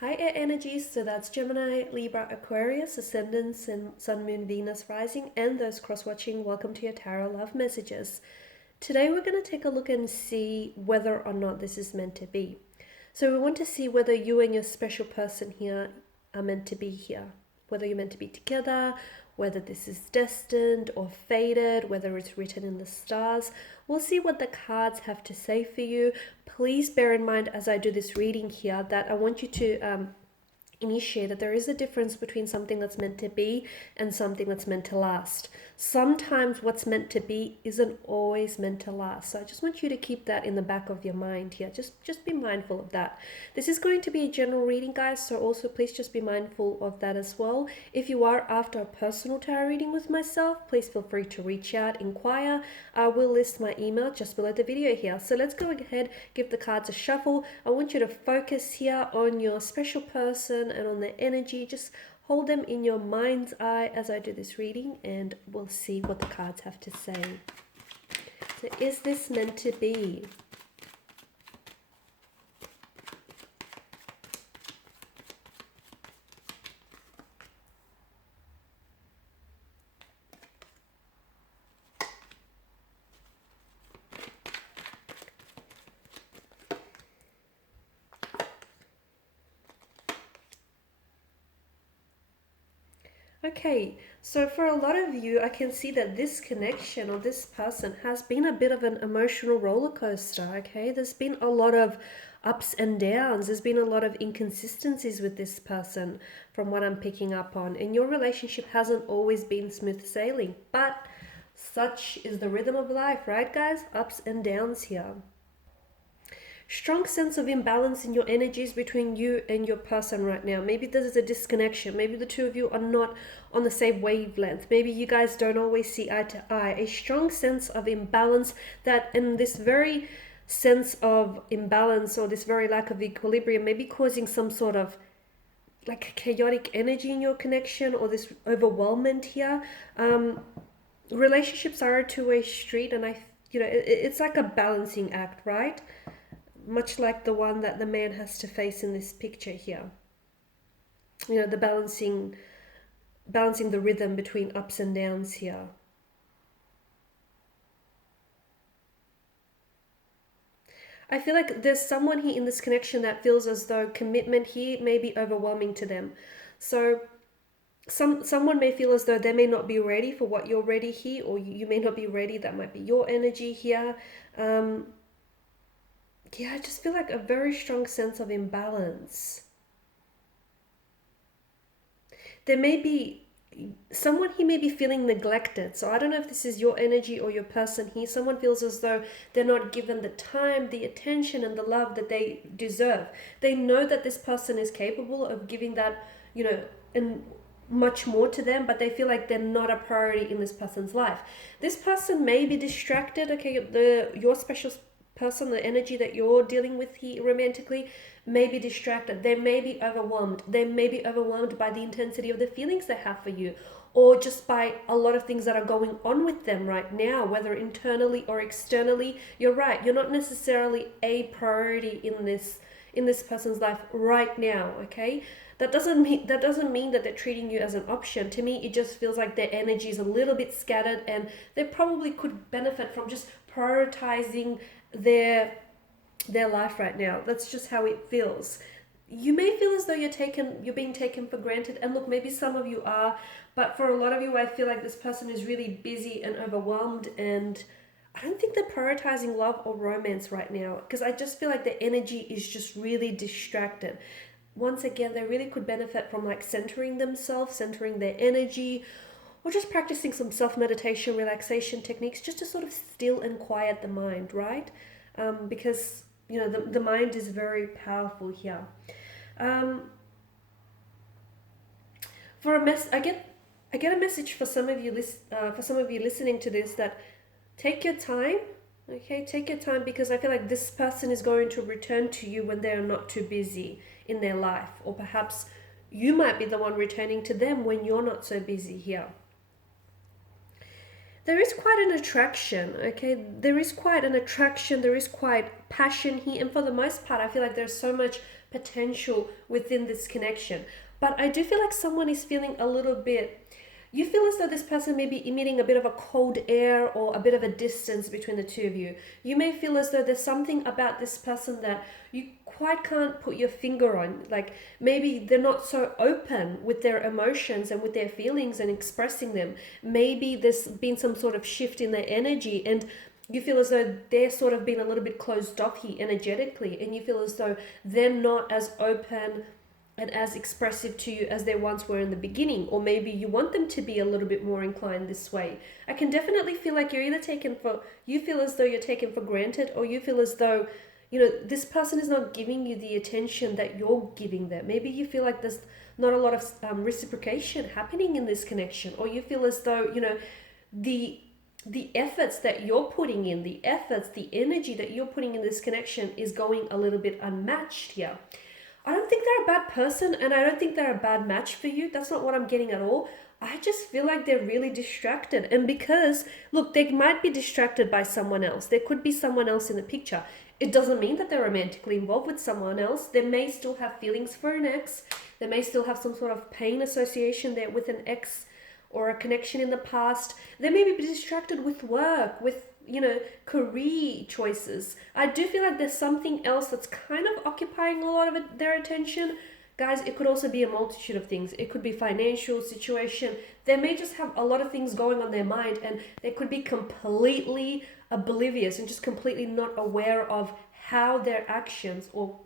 Hi air energies, so that's Gemini, Libra, Aquarius, Ascendants, and Sun, Moon, Venus, Rising, and those cross-watching. Welcome to your Tarot Love Messages. Today we're going to take a look and see whether or not this is meant to be. So we want to see whether you and your special person here are meant to be here. Whether you're meant to be together, whether this is destined or fated, whether it's written in the stars. We'll see what the cards have to say for you. Please bear in mind as I do this reading here that I want you to initiate that there is a difference between something that's meant to be and something that's meant to last. Sometimes what's meant to be isn't always meant to last. So I just want you to keep that in the back of your mind here. Just be mindful of that. This is going to be a general reading, guys, so also please just be mindful of that as well. If you are after a personal tarot reading with myself, please feel free to reach out, inquire. I will list my email just below the video here. So let's go ahead, give the cards a shuffle. I want you to focus here on your special person and on the energy. Just hold them in your mind's eye as I do this reading, and we'll see what the cards have to say. So is this meant to be? Okay, so for a lot of you, I can see that this connection or this person has been a bit of an emotional roller coaster, okay? There's been a lot of ups and downs. There's been a lot of inconsistencies with this person from what I'm picking up on. And your relationship hasn't always been smooth sailing, but such is the rhythm of life, right, guys? Ups and downs here. Strong sense of imbalance in your energies between you and your person right now. Maybe there's a disconnection. Maybe the two of you are not on the same wavelength. Maybe you guys don't always see eye to eye. A strong sense of imbalance that, in this very sense of imbalance or this very lack of equilibrium, may be causing some sort of like chaotic energy in your connection or this overwhelmment here. Relationships are a two-way street, and it's like a balancing act, right? Much like the one that the man has to face in this picture here. You know, the balancing the rhythm between ups and downs here. I feel like there's someone here in this connection that feels as though commitment here may be overwhelming to them. So someone may feel as though they may not be ready for what you're ready here, or you may not be ready. That might be your energy here. Yeah, I just feel like a very strong sense of imbalance. There may be someone here may be feeling neglected. So I don't know if this is your energy or your person here. Someone feels as though they're not given the time, the attention, and the love that they deserve. They know that this person is capable of giving that, and much more to them, but they feel like they're not a priority in this person's life. This person may be distracted. Okay, your special person, the energy that you're dealing with here romantically, may be distracted. They may be overwhelmed. They may be overwhelmed by the intensity of the feelings they have for you, or just by a lot of things that are going on with them right now, whether internally or externally. You're right, you're not necessarily a priority in this person's life right now, okay? That doesn't mean that they're treating you as an option. To me, it just feels like their energy is a little bit scattered, and they probably could benefit from just prioritizing their life right now. That's just how it feels. You may feel as though you're being taken for granted, and look, maybe some of you are, but for a lot of you, I feel like this person is really busy and overwhelmed, and I don't think they're prioritizing love or romance right now, because I just feel like the energy is just really distracted. Once again, they really could benefit from like centering themselves, centering their energy, or just practicing some self-meditation, relaxation techniques, just to sort of still and quiet the mind, right? Because, the mind is very powerful here. I get a message for some of you listening to this, that take your time, okay? Take your time, because I feel like this person is going to return to you when they're not too busy in their life, or perhaps you might be the one returning to them when you're not so busy here. there is quite an attraction, okay? There is quite an attraction, there is quite passion here, and for the most part, I feel like there's so much potential within this connection. But I do feel like someone is feeling a little bit, you feel as though this person may be emitting a bit of a cold air or a bit of a distance between the two of you. You may feel as though there's something about this person that you quite can't put your finger on. Like maybe they're not so open with their emotions and with their feelings and expressing them. Maybe there's been some sort of shift in their energy, and you feel as though they're sort of being a little bit closed off here energetically, and you feel as though they're not as open and as expressive to you as they once were in the beginning, or maybe you want them to be a little bit more inclined this way. I can definitely feel like you're either you feel as though you're taken for granted, or you feel as though, this person is not giving you the attention that you're giving them. Maybe you feel like there's not a lot of reciprocation happening in this connection, or you feel as though, the efforts that you're putting in, the energy that you're putting in this connection is going a little bit unmatched here. I don't think they're a bad person, and I don't think they're a bad match for you. That's not what I'm getting at all. I just feel like they're really distracted. And because, look, they might be distracted by someone else. There could be someone else in the picture. It doesn't mean that they're romantically involved with someone else. They may still have feelings for an ex. They may still have some sort of pain association there with an ex or a connection in the past. They may be distracted with work, with career choices. I do feel like there's something else that's kind of occupying a lot of their attention. Guys, it could also be a multitude of things. It could be financial situation. They may just have a lot of things going on their mind, and they could be completely oblivious and just completely not aware of how their actions or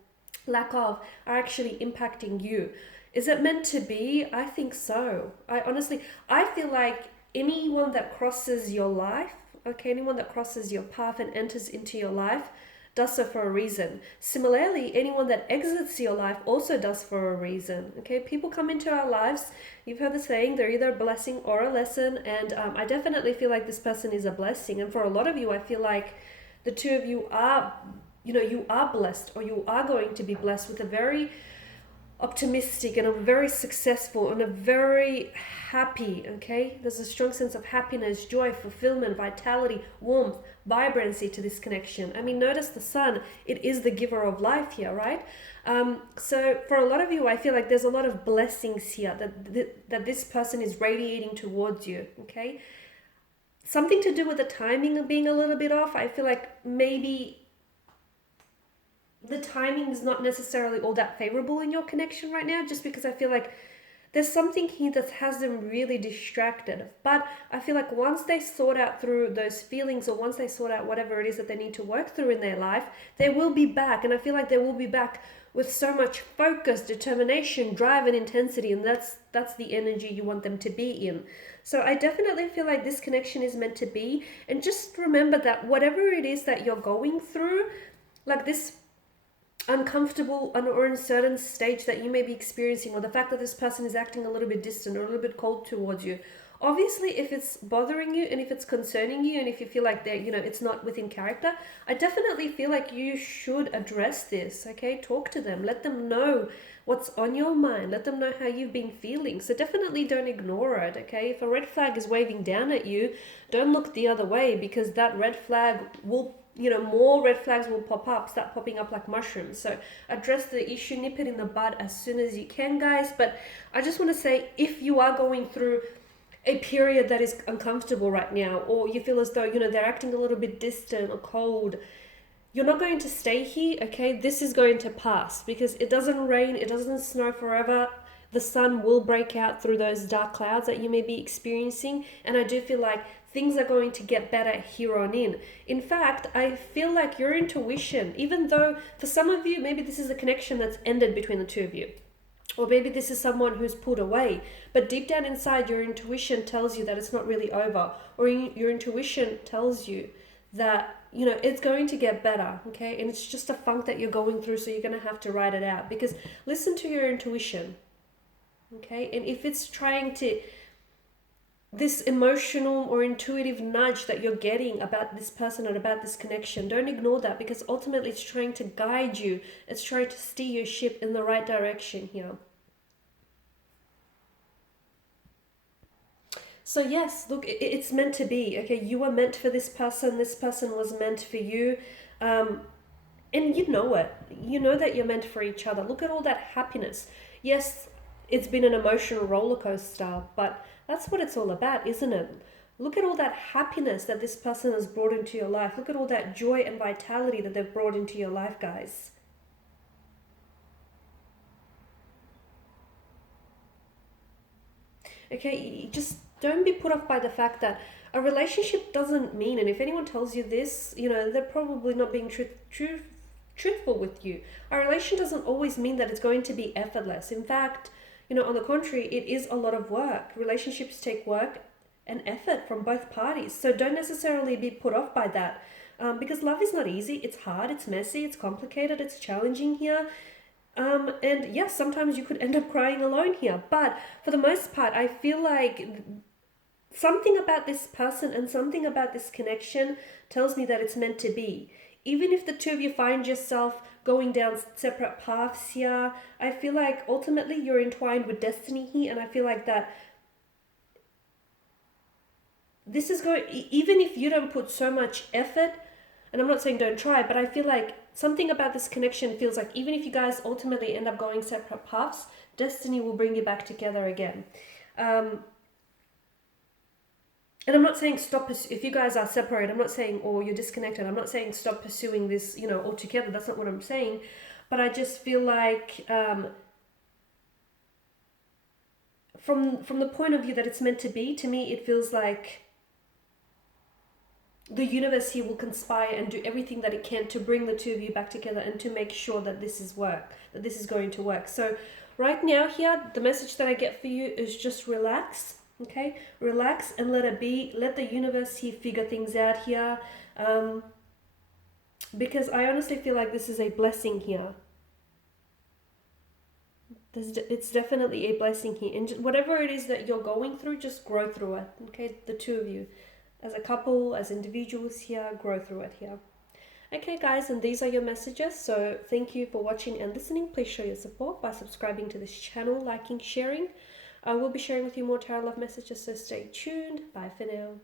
lack of are actually impacting you. Is it meant to be? I think so. I feel like anyone that crosses your life, okay, anyone that crosses your path and enters into your life does so for a reason. Similarly, anyone that exits your life also does for a reason. Okay, people come into our lives. You've heard the saying, they're either a blessing or a lesson. And I definitely feel like this person is a blessing. And for a lot of you, I feel like the two of you are, you are blessed, or you are going to be blessed with a very optimistic and a very successful and a very happy, okay? There's a strong sense of happiness, joy, fulfillment, vitality, warmth, vibrancy to this connection. I mean, notice the sun, it is the giver of life here, right? So for a lot of you, I feel like there's a lot of blessings here that this person is radiating towards you, okay? Something to do with the timing of being a little bit off. I feel like maybe the timing is not necessarily all that favorable in your connection right now, just because I feel like there's something here that has them really distracted. But I feel like once they sort out through those feelings, or once they sort out whatever it is that they need to work through in their life, they will be back. And I feel like they will be back with so much focus, determination, drive, and intensity. And that's the energy you want them to be in. So I definitely feel like this connection is meant to be. And just remember that whatever it is that you're going through, like this uncomfortable or uncertain stage that you may be experiencing, or the fact that this person is acting a little bit distant or a little bit cold towards you, obviously if it's bothering you and if it's concerning you and if you feel like that it's not within character, I definitely feel like you should address this. Okay, talk to them, let them know what's on your mind, let them know how you've been feeling. So definitely don't ignore it. Okay, if a red flag is waving down at you, don't look the other way, because that red flag will, more red flags will start popping up like mushrooms. So address the issue, nip it in the bud as soon as you can, guys. But I just want to say, if you are going through a period that is uncomfortable right now, or you feel as though, they're acting a little bit distant or cold, you're not going to stay here, okay? This is going to pass, because it doesn't rain, it doesn't snow forever. The sun will break out through those dark clouds that you may be experiencing. And I do feel like things are going to get better here on in. In fact, I feel like your intuition, even though for some of you, maybe this is a connection that's ended between the two of you, or maybe this is someone who's pulled away, but deep down inside, your intuition tells you that it's not really over, or your intuition tells you that, it's going to get better, okay? And it's just a funk that you're going through, so you're going to have to ride it out, because listen to your intuition, okay? And if it's trying to, this emotional or intuitive nudge that you're getting about this person or about this connection, don't ignore that, because ultimately it's trying to guide you. It's trying to steer your ship in the right direction here. So yes, look, it's meant to be. Okay, you were meant for this person. This person was meant for you. Um, and you know it. You know that you're meant for each other. Look at all that happiness. Yes, it's been an emotional roller coaster, but that's what it's all about, isn't it? Look at all that happiness that this person has brought into your life. Look at all that joy and vitality that they've brought into your life, guys. Okay, just don't be put off by the fact that a relationship doesn't mean, and if anyone tells you this, they're probably not being truthful with you. A relation doesn't always mean that it's going to be effortless. In fact, on the contrary, it is a lot of work. Relationships take work and effort from both parties. So don't necessarily be put off by that. Because love is not easy. It's hard, it's messy, it's complicated, it's challenging here. And yes, sometimes you could end up crying alone here. But for the most part, I feel like something about this person and something about this connection tells me that it's meant to be. Even if the two of you find yourself going down separate paths here, I feel like ultimately you're entwined with destiny here, and I feel like that this is going, even if you don't put so much effort, and I'm not saying don't try, but I feel like something about this connection feels like even if you guys ultimately end up going separate paths, destiny will bring you back together again. And I'm not saying stop, if you guys are separated, I'm not saying, or you're disconnected, I'm not saying stop pursuing this, altogether. That's not what I'm saying. But I just feel like from the point of view that it's meant to be, to me, it feels like the universe here will conspire and do everything that it can to bring the two of you back together and to make sure that this is going to work. So right now here, the message that I get for you is just relax. Okay, relax and let it be. Let the universe here figure things out here, because I honestly feel like this is a blessing here. It's definitely a blessing here, and whatever it is that you're going through, just grow through it. Okay, the two of you, as a couple, as individuals here, grow through it here. Okay guys, and these are your messages. So thank you for watching and listening. Please show your support by subscribing to this channel, liking, sharing. I will be sharing with you more tarot love messages, so stay tuned. Bye for now.